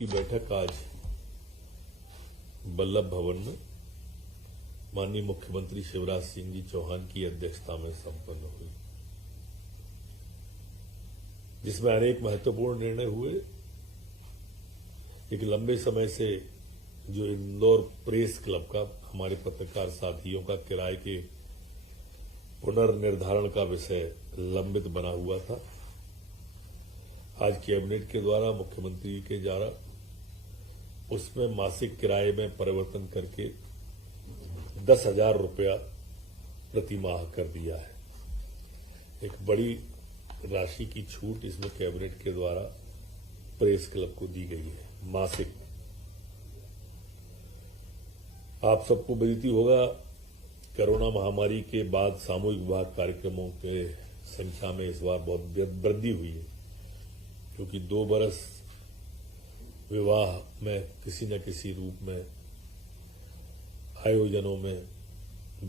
की बैठक आज वल्लभ भवन में माननीय मुख्यमंत्री शिवराज सिंह जी चौहान की अध्यक्षता में संपन्न हुई, जिसमें अनेक महत्वपूर्ण निर्णय हुए। एक लंबे समय से जो इंदौर प्रेस क्लब का हमारे पत्रकार साथियों का किराए के पुनर्निर्धारण का विषय लंबित बना हुआ था, आज कैबिनेट के द्वारा मुख्यमंत्री के द्वारा उसमें मासिक किराए में परिवर्तन करके 10,000 रुपया प्रति माह कर दिया है। एक बड़ी राशि की छूट इसमें कैबिनेट के द्वारा प्रेस क्लब को दी गई है मासिक। आप सबको विदित होगा, कोरोना महामारी के बाद सामूहिक विवाह कार्यक्रमों के संख्या में इस बार बहुत वृद्धि हुई है, क्योंकि 2 बरस विवाह में किसी न किसी रूप में आयोजनों में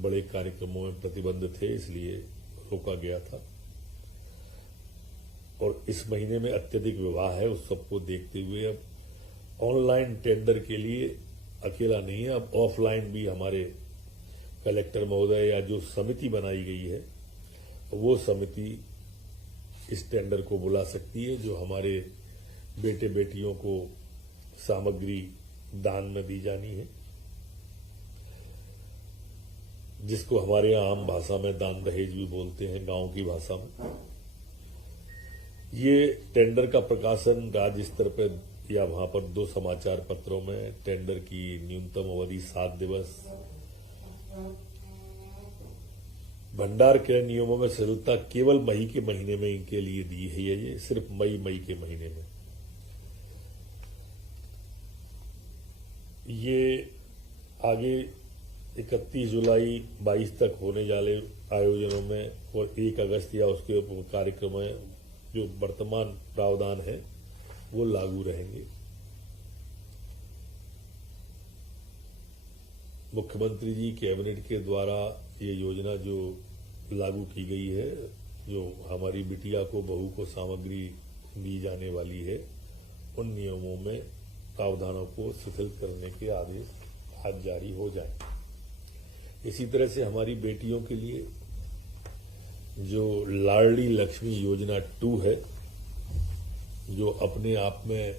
बड़े कार्यक्रमों में प्रतिबंध थे, इसलिए रोका गया था। और इस महीने में अत्यधिक विवाह है, उस सबको देखते हुए अब ऑनलाइन टेंडर के लिए अकेला नहीं है, अब ऑफलाइन भी हमारे कलेक्टर महोदय या जो समिति बनाई गई है वो समिति इस टेंडर को बुला सकती है, जो हमारे बेटे बेटियों को सामग्री दान में दी जानी है, जिसको हमारे यहाँ आम भाषा में दान दहेज भी बोलते हैं, गांव की भाषा में। ये टेंडर का प्रकाशन राज्य स्तर पर या वहां पर 2 समाचार पत्रों में, टेंडर की न्यूनतम अवधि 7 दिवस, भंडार के नियमों में सरलता केवल मई के महीने में इनके लिए दी है। ये सिर्फ मई के महीने में। ये आगे 31 जुलाई 22 तक होने वाले आयोजनों में और 1 अगस्त या उसके कार्यक्रम में जो वर्तमान प्रावधान है वो लागू रहेंगे। मुख्यमंत्री जी कैबिनेट के द्वारा ये योजना जो लागू की गई है, जो हमारी बिटिया को बहू को सामग्री दी जाने वाली है, उन नियमों में प्रावधानों को शिथिल करने के आदेश आज जारी हो जाए। इसी तरह से हमारी बेटियों के लिए जो लाडली लक्ष्मी योजना 2 है, जो अपने आप में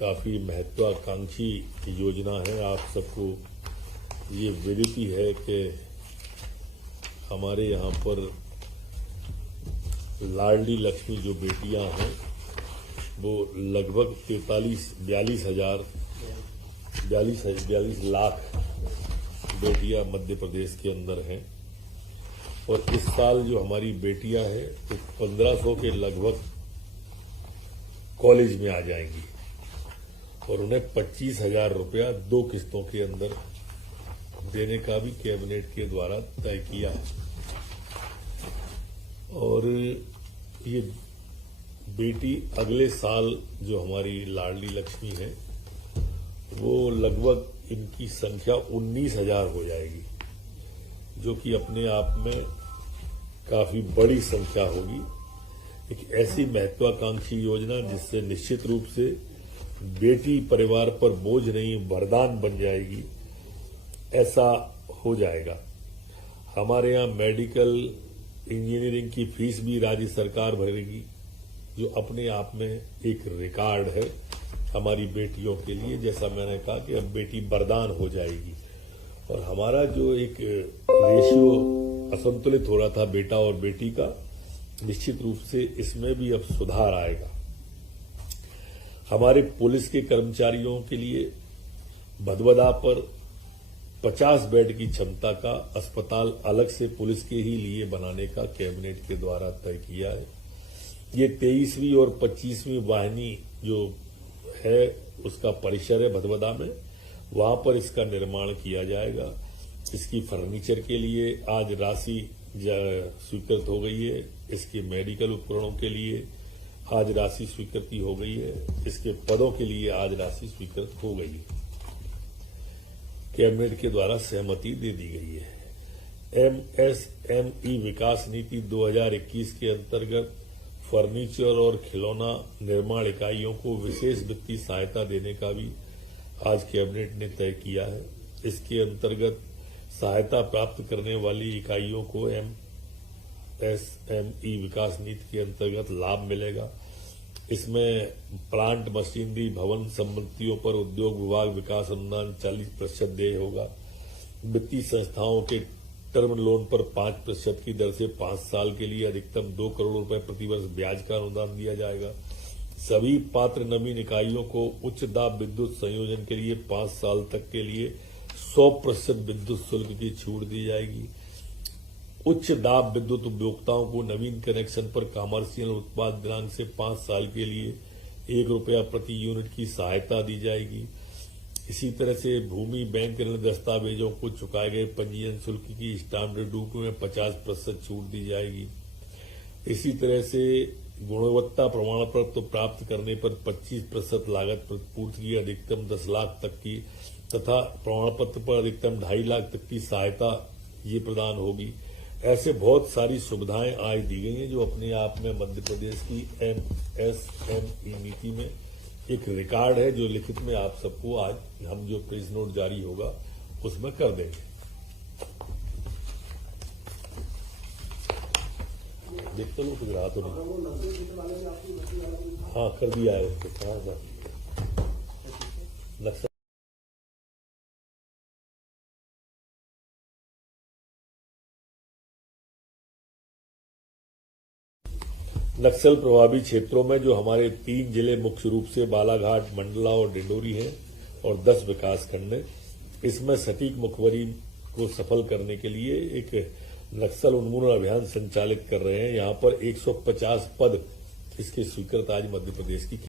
काफी महत्वाकांक्षी योजना है। आप सबको ये विदित है कि हमारे यहाँ पर लाडली लक्ष्मी जो बेटियां हैं वो लगभग 42 लाख बेटियां मध्य प्रदेश के अंदर हैं। और इस साल जो हमारी बेटियां हैं तो 1500 के लगभग कॉलेज में आ जाएंगी और उन्हें 25,000 रुपया 2 किस्तों के अंदर देने का भी कैबिनेट के द्वारा तय किया है। और ये बेटी अगले साल जो हमारी लाडली लक्ष्मी है वो लगभग इनकी संख्या 19,000 हो जाएगी, जो कि अपने आप में काफी बड़ी संख्या होगी। एक ऐसी महत्वाकांक्षी योजना जिससे निश्चित रूप से बेटी परिवार पर बोझ नहीं वरदान बन जाएगी, ऐसा हो जाएगा। हमारे यहाँ मेडिकल इंजीनियरिंग की फीस भी राज्य सरकार भरेगी, जो अपने आप में एक रिकॉर्ड है हमारी बेटियों के लिए। जैसा मैंने कहा कि अब बेटी वरदान हो जाएगी और हमारा जो एक रेशियो असंतुलित हो रहा था बेटा और बेटी का, निश्चित रूप से इसमें भी अब सुधार आएगा। हमारे पुलिस के कर्मचारियों के लिए भदभदा पर 50 बेड की क्षमता का अस्पताल अलग से पुलिस के ही लिए बनाने का कैबिनेट के द्वारा तय किया है। ये 23वीं और 25वीं वाहिनी जो है उसका परिसर है भदभदा में, वहां पर इसका निर्माण किया जाएगा। इसकी फर्नीचर के लिए आज राशि स्वीकृत हो गई है, इसके मेडिकल उपकरणों के लिए आज राशि स्वीकृति हो गई है, इसके पदों के लिए आज राशि स्वीकृत हो गई है। कैबिनेट के द्वारा सहमति दे दी गई है। एमएसएमई विकास नीति 2021 के अंतर्गत फर्नीचर और खिलौना निर्माण इकाइयों को विशेष वित्तीय सहायता देने का भी आज कैबिनेट ने तय किया है। इसके अंतर्गत सहायता प्राप्त करने वाली इकाइयों को एमएसएमई विकास नीति के अंतर्गत लाभ मिलेगा। इसमें प्लांट, मशीनरी, भवन संपत्तियों पर उद्योग विभाग विकास अनुदान 40% देय होगा। वित्तीय संस्थाओं के टर्म लोन पर 5% की दर से 5 साल के लिए अधिकतम 2 करोड़ रुपए प्रतिवर्ष ब्याज का अनुदान दिया जाएगा। सभी पात्र नवीन इकाइयों को उच्च दाब विद्युत संयोजन के लिए 5 साल तक के लिए 100% विद्युत शुल्क की छूट दी जाएगी। उच्च दाब विद्युत उपभोक्ताओं को नवीन कनेक्शन पर कमर्शियल उत्पाद दिनांक से 5 साल के लिए ₹1 प्रति यूनिट की सहायता दी जाएगी। इसी तरह से भूमि बैंक ऋण दस्तावेजों को चुकाए गए पंजीयन शुल्क की स्टाम्प ड्यूटी में 50% छूट दी जाएगी। इसी तरह से गुणवत्ता प्रमाण पत्र प्राप्त करने पर 25% लागत प्रतिपूर्ति की अधिकतम 10 लाख तक की तथा प्रमाण पत्र पर अधिकतम 2.5 लाख तक की सहायता ये प्रदान होगी। ऐसे बहुत सारी सुविधाएं आज दी गई हैं जो अपने आप में मध्य प्रदेश की एमएसएमई नीति में एक रिकॉर्ड है, जो लिखित में आप सबको आज हम जो प्रेस नोट जारी होगा उसमें कर देंगे। देखते लोग कुछ रहा तो नहीं। हाँ, कर दिया है उसको। कहाँ नक्सल नक्सल प्रभावित क्षेत्रों में जो हमारे 3 जिले मुख्य रूप से बालाघाट, मंडला और डिंडोरी हैं और 10 विकासखंड हैं, इसमें सटीक मुखबरी को सफल करने के लिए एक नक्सल उन्मूलन अभियान संचालित कर रहे हैं। यहां पर 150 पद इसके स्वीकृत आज मध्य प्रदेश की